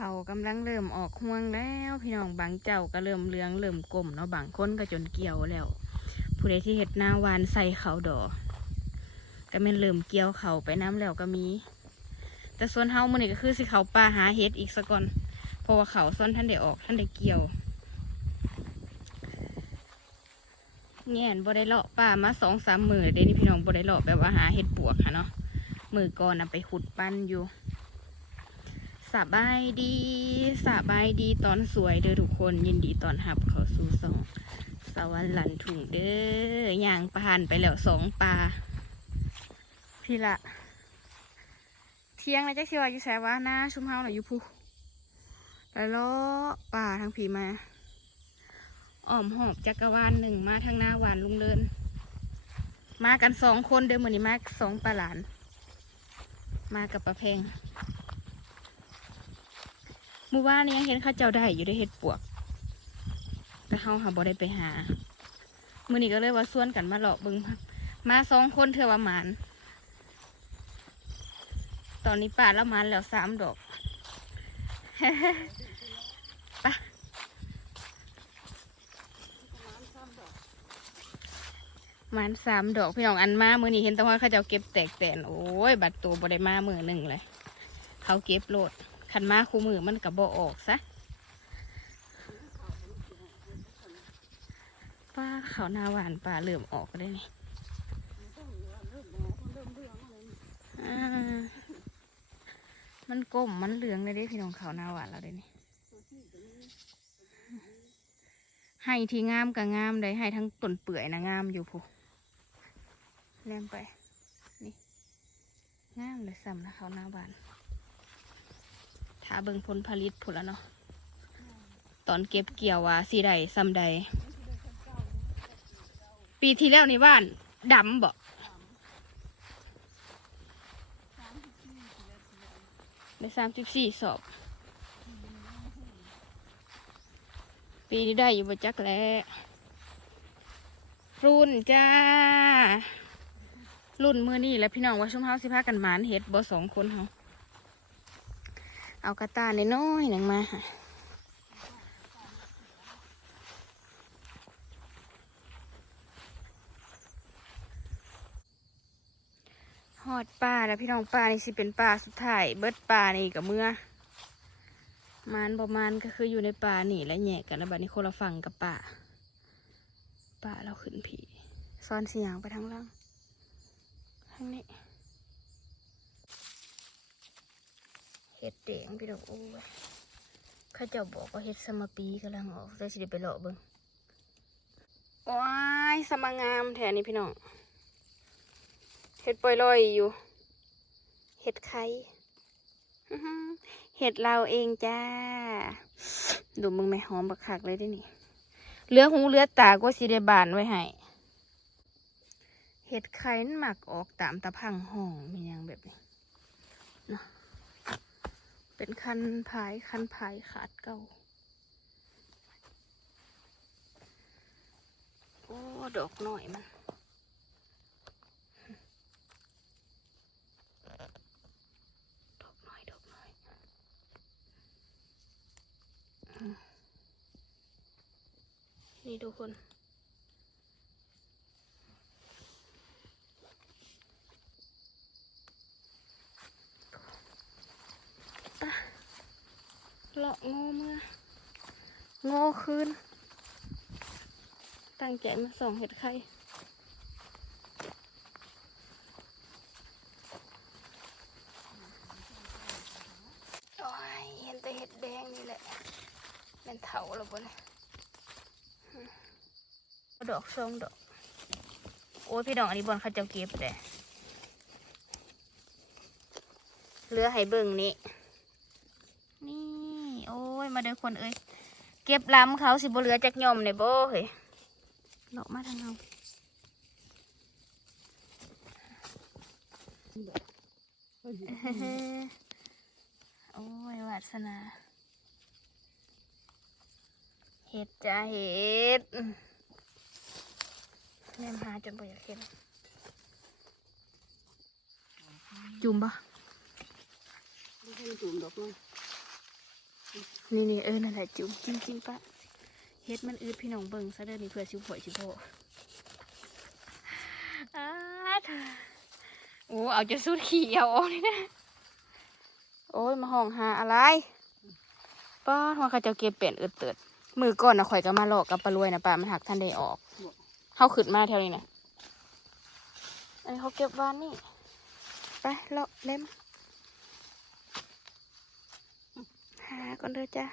เขากำลังเริ่มออกห่วงแล้วพี่น้องบางเจ้าก็เริ่มเลืองเริ่มกลมเนาะบางคนก็จนเกี่ยวแล้ว ผู้ใดที่เห็ดหน้าวานใส่เขาดอกก็แม่นเริ่มเกี่ยวเขาไปน้ำแล้วก็มี แต่ส่วนเฮามันนี่ก็คือสิเขาปลาหาเห็ดอีกสะก่อนเพราะว่าเขาส่วนท่านได้ออกท่านได้เกี่ยวแง่นบ่ได้เลาะป่ามาสองสามมือเด้นี่พี่น้องบ่ได้เลาะแบบว่าหาเห็ดปวกค่ะเนาะมือก่อนนะไปขุดปั้นอยู่ สบายดีสบายดีตอนสวยเด้อทุกคน ยินดีตอนหับเขาสู่สอง สวรรค์หลันถุงเด้อย่างผ่านไปแล้วสองปลาพี่ละ เที่ยงแล้วจะเชื่อว่าอยู่แสว่าหน้าชุมเฮาหน่อยอยู่ผู้แล้วล้อป่าทางผีมาอ้อมหอบจักรวาลหนึ่งมาทางหน้าหวานลุงเลิน มากันสองคนเดิมเหมือนนี้มาสองปลาหลาน มากับปลาแพง มู่บ้านนี้ยังเห็นข้าเจ้าได้อยู่ได้เห็ดปวก แต่เฮาหาบ่ได้ไปหามื้อนี้ก็เลยว่าส่วนกันมาเลาะเบิ่งมาสองคนเธอว่าหมาน ตอนนี้ป่าละมานแล้วสามดอกไปะหมานสามดอกพี่น้องอันมามือนี้เห็นแตะว่าเขาเจ้าเก็บแตกแตนโอ้ย บัดตัวบ่ได้มามือหนึ่งเลย เขาเก็บโลด ขันมาคู่มือมันกับบ่ออกซะป้าเขาหนาหวานป่าเริ่มออกเลยนี่มันกลมมันเหลืองเลยด้พี่น้องเขาหนาหวานแล้วเด้นี่ให้ที่งามกับงามได้ให้ทั้งต้นเปื่อยนะงามอยู่พูเล่มไป นี่ งามเลยซ้ำนะเขาหนาหวาน ถ้าเบิ่งผลผลิตผลแล้วเนาะตอนเก็บเกี่ยวว่าสีใดซ้ำใด ปีที่แล้วในบ้านดำบ่ได้สามสิบสี่สอบ ปีนี้ได้อยู่บ่จักแล้วรุ่นจ้า รุ่นมือนี่แล้วพี่น้องว่าชุ่มเฮาสิพากันหมานเห็ดบ่สองคนเฮา เอากระตายน้อยหนึ่งมาค่ะหอดปลาแล้วพี่น้องปลานี่สิเป็นปลาสุดท้ายเบิดปลานี่กับเมื่อมานประมาณก็คืออยู่ในปลานี่และแยกกันแล้วบัดนี้คนละฝั่งกับปลาปลาเราขึ้นผีซ้อนเสียงไปทางล่างทางนี้ เห็ดแดงพี่ดอกโอ้ยข้าเจ้าบอกว่าเห็ดสมปีกำลังออกได้สิเดี๋ยวไปเลาะเบิ่งว้ายสมางามแถวนี้พี่น้องเห็ดปล่อยลอยอยู่ เห็ดไข่เห็ดเราเองจ้า ดูมึงไม่หอมบักคักเลยเดินี่เลือหูเลือตาก็สิได้บานไว้ให้เห็ดไข่นั่นหมักออกตามตะพังห้องมีอย่างแบบนี้ เป็นคันพายคันพายขาดเก่า โอ้ ดอกหน่อยมันดอกน้อยดอกน้อยนี่ทุกคน เลาะโง่เมื่อโง่คืนตั้งใจมาส่องเห็ดไข่โอ้ยเห็นแต่เห็ดแดงนี่แหละเป็นเถาแล้วบนดอกสองดอก โอ้ยพี่ดอกอันนี้บนเขาจะเก็บแต่เหลือให้เบิ่งนี่นี่โอ้ย มาเด้อคนเอ้ยเก็บล้ำเขาสิบ่เหลือจากย่อมในบ่เฮ้ยเลาะมาทางเราโอ้ยวาสนาเห็ดจ้าเห็ดแม่มหาจนบ่อยากเห็นจุ่มปะไม่ใช่จุ่มดอกเลย นี่นี่เออนั่นแหละจุ่มจริงๆปะเฮ็ดมันอืดพี่น้องเบิ่งซะเด้อนี่เพื่อชิวหวยชิวโพอาดโอ้เอาจะสูดขี่เอาออกนี่นะโอ้ยมาห้องหาอะไรป้าทำไมเขาเจะเก็บเป็นอืดเติดมือก่อนนะข่อยก็มาหลอกกับปลารวยนะป้ามันหักท่านได้ออกเข้าขึ้นมาเท่านี้นะอันนี้เขาเก็บวานนี่ไปเลาะเล่มหาก่ อนเด้อจ้า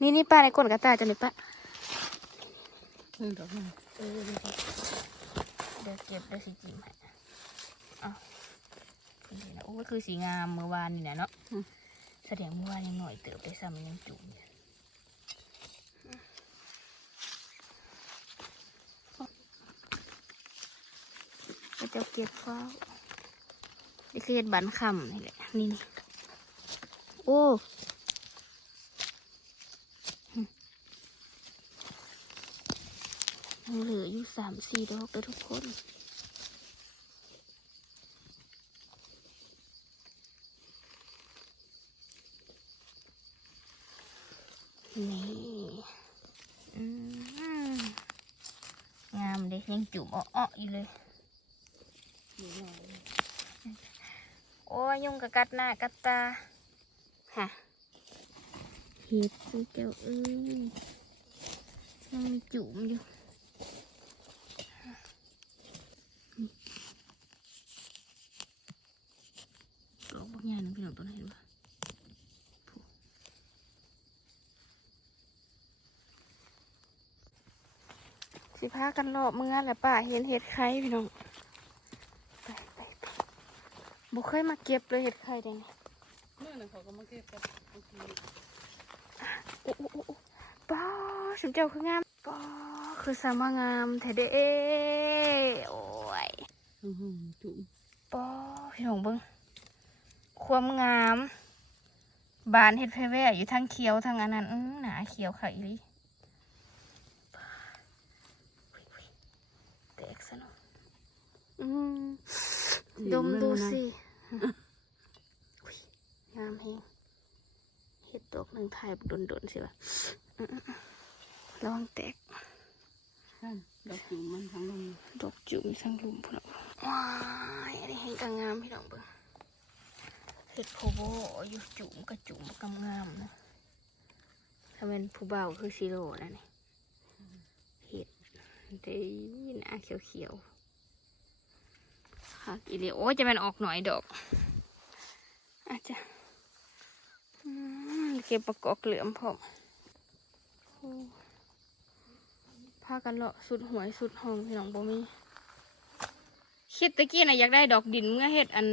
นี่นี่ป้าในก้นกระตายจะนี่ป้าหนึ่งดอกหนึ่งเออเดี๋ยวเดี๋ยวเก็บเดี๋ยวสีจิมให้เอาคือสีนะโอ้ยคือสีงามเมื่อวานนี่นะเนาะแสดงเมื่อวานยังหน่อยเติบไปซ้ำมันยังจุ่มอยู่ก็จะเก็บเฝ้านี่คือเห็ดบันคำนี่แหละนี่นี่โอ้ ยังเหลืออยู่สามสี่ดอกเลยทุกคนนี่งามเด็กยังจุ่มอ้อๆอยู่เลย โอ้ยยุงกะกัดหน้ากัดตาฮะเห็ดสิเจ้าเอ้ยยังมีจุ่มอยู่ ดอกบางอย่านึงพี่น้องตัวไหนวะสิพากันรอบเมื่อแหละป้าเห็นเห็ดไข่พี่น้องไปไปไปบุเคยมาเก็บเลยเห็ดไข่แดงเมื่อนั้นเขาก็มาเก็บกันบางทีโอ้โอ้โอ้ป้าสุดเจ้าคืองามป้าคือสามางามแท้เด้โอ้ยอื้อหือจุ่มป้าพี่น้องเบิ้ง ความงาม บานเห็ดเพแว่อยู่ทั้งเขียวทั้งอันนั้นอื้อหนาเขียวค่ะอีหลีป๊าอุ๊ยอุ๊ยแตกซะเนาะอืมดมดูสิอุ๊ยงามแฮงเห็ดดอกหนึ่งถ่ายโดนๆสิวะอื้อๆระวังแตกนั่นดอกจุ่มมันทั้งลมดอกจุ่มสังลุมพุ่นน่ะว้ายอันนี้ให้กงามพี่น้องเบิ่ง เห็ดโพโบอยู่จุ่มกับจุ่มกำงามนะถ้าเป็นผู้เบาคือซิโร่นะนี่เห็ดเด้หน้าเขียวๆค่ะอีเลียโอ้จะเป็นออกหน่อยดอกอาจจะเก็บประกอบเหลือมผมพากันเลาะสุดหวยสุดห้องพี่น้องบ่มีคิดตะกี้นะอยากได้ดอกดินเมื่อเห็ดอัน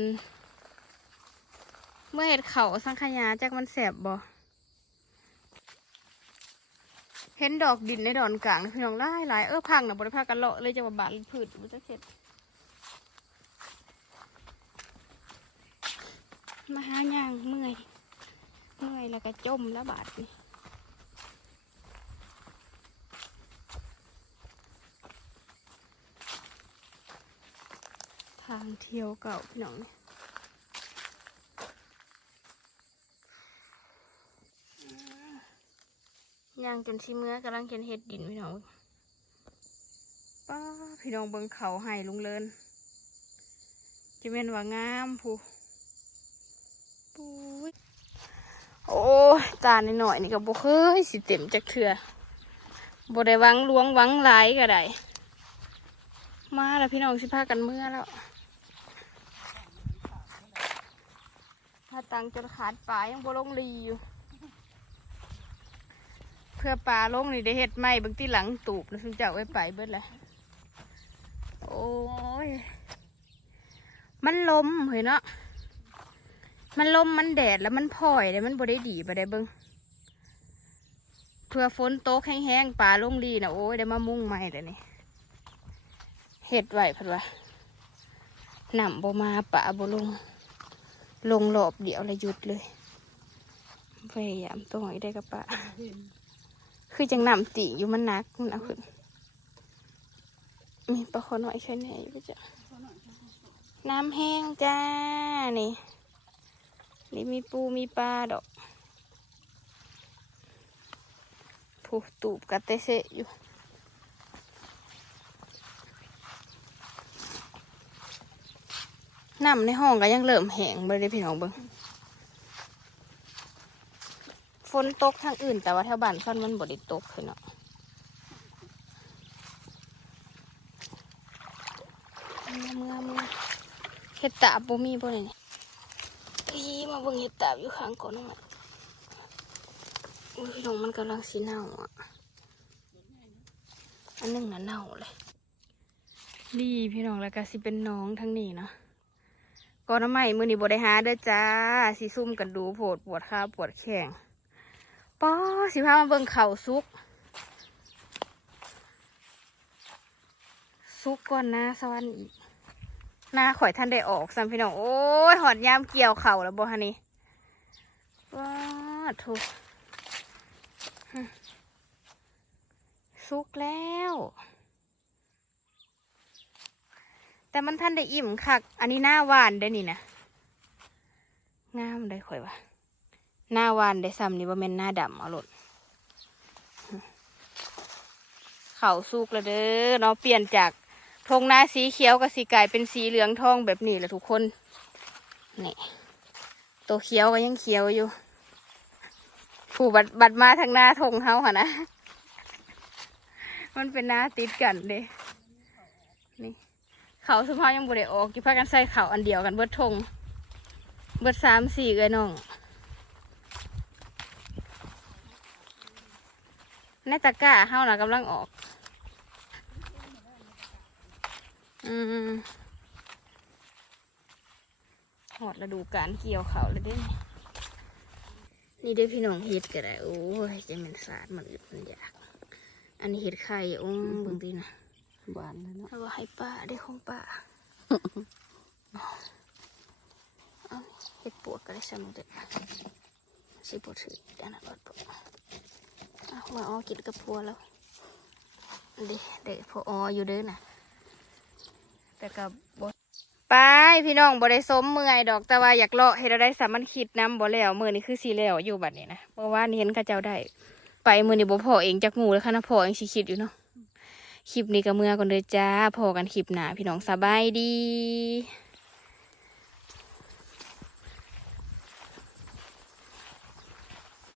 เมื่อเห็ดเขาสังขยาจากมันแสบบ่เห็นดอกดินในดอนกลางพี่น้องไล่หลายเออพังนะบ่ได้พากันเลาะเลยจะมาบาดพืชมันจะเสร็จมาหาย่างเมื่อยเมื่อยแล้วก็จมแล้วบาดนี่ทางเที่ยวเก่าพี่น้องนี่ย่างจนชิเมื่อกำลังเขียนเห็ดดินพี่น้องป้าพี่น้องเบิงเขาให้ลุงเลินจะเป็นว่างามผู้ปุ้ยโอ้ตาหน่อยๆนี่ก็บ่เคยสิเต็มจักเถื่อบ่ได้วังหลวงวังหลายก็ได้มาแล้วพี่น้องสิพากันเมื่อแล้วถ้าตังจนขาดปลายังบ่ลงรีอยู่ เพื่อปลาลงนี่ได้เฮ็ดไหมเบางที่หลังตูบนะซึ่งเจ้าไว้ไปเบิดแหละโอ้ย มันลมเห็นเนาะ มันลมมันแดดแล้วมันพลอยเลยมันบ่ได้ดีบ่ได้เบิ่งเพื่อฝนตกแห้งๆป่าลงดีนะโอ้ยได้มามุ่งใหม่เลยนี่เห็ดไหวพัดว่าหนำบ่มาป่าบ่ลง ลงหลบเดียวล้วหยุดเลยพยายามตัวให้ได้กับป่า คือจังนำตีอยู่มันนักนะคุณมีปลาคนหน่อยช่ไหแน่อยู่จ้ะน้ำแห้งจ้า นี่นี่มีปูมีปลาดอกผูกตูบกับเตเซอยู่น้ำในห้องก็ยังเริ่มแห้งไปเลยพี่น้องเบิ้ง ฝนตกทางอื่น แต่ว่าแถวบ้านซ่อนมันบ่ได้ตกคือเนาะเมื่อเมื่อเห็ดตาบ่มีบ่เลยนี่อีมาเบิ่งเห็ดตาอยู่ข้างก่อนน้องใหม่อุ้ยพี่น้องมันกำลังสีเน่าอะอันหนึงน่ะเน่าเลยนี่พี่น้องแล้วก็สิเป็นน้องทั้งนี้เนาะก่อนทำไมมือนี้บได้หาเด้อจ้าสิซุ่มกันดูโผดปวดขาปวดแข้ง ป้อสิพามาเบิ่งเข่าซุก ซุกก่อนนะสวรรค์อีกหน้าข่อยท่านได้ออกซ้ำพี่น้องโอ้ยหอดยามเกี่ยวเข่าแล้วบ่ฮะนี่ว้าทุกซุกแล้ว แต่มันท่านได้อิ่มคัก อันนี้หน้าหวานได้นี่นะงามได้ข่อยว่า หน้าวานได้ซ้ำนี่ว่าแม่นหน้าดำเอาหลดเขาสุกแล้วเด้อเนาะเปลี่ยนจากทงหน้าสีเขียวกับสีกายเป็นสีเหลืองทองแบบนี้แหละทุกคนนี่ตัวเขียวก็ยังเขียวอยู่ ผูบัดบัดมาทางหน้าทงเฮาค่ะนะ มันเป็นหน้าติดกันเด้นี่เขาสุภาพยังบริออกกี่พากันใส่เขาอันเดียวกันเบิดทงเบิดสามสี่เลยน้อง ในตะกร้าเฮาน่ะกำลังออก อืมหอดฤดูการเกี่ยวเขาเลยเด้ นี่นี่เด้อพี่น้องเห็ดก็ได้ โอ้ยจะเป็นสาดมันอึดมันอยาก อันนี้เห็ดไข่โอ้เบิ่งดีนะหวานเลยเนาะเอาไว้ให้ป้าได้ของป้าเอาเห็ดปวกก็ได้สมุนเด็ดสิปวดถืออันนั้นรถปวกเอา มาออกินกับพัวแล้วเด็เด็พอออยู่เด้อน่ะ แต่กับบไปพี่น้องบ่ได้สมเมื่อยดอกแต่ว่าอยากเลาะให้เราได้สามันคิดน้ำบ่แล้วมือนี้คือสีแล้วอยู่บัดนี้นะเพราะว่านี่เห็นเข้าเจ้าได้ ไปมือนี้บ่พอเองจากหมูแล้วค่ะนะพอเองสิคิดอยู่เนาะคลิปนี้ก็เมื่อก่อนเลยจ้าพอกันคลิปหนาพี่น้องสบายดี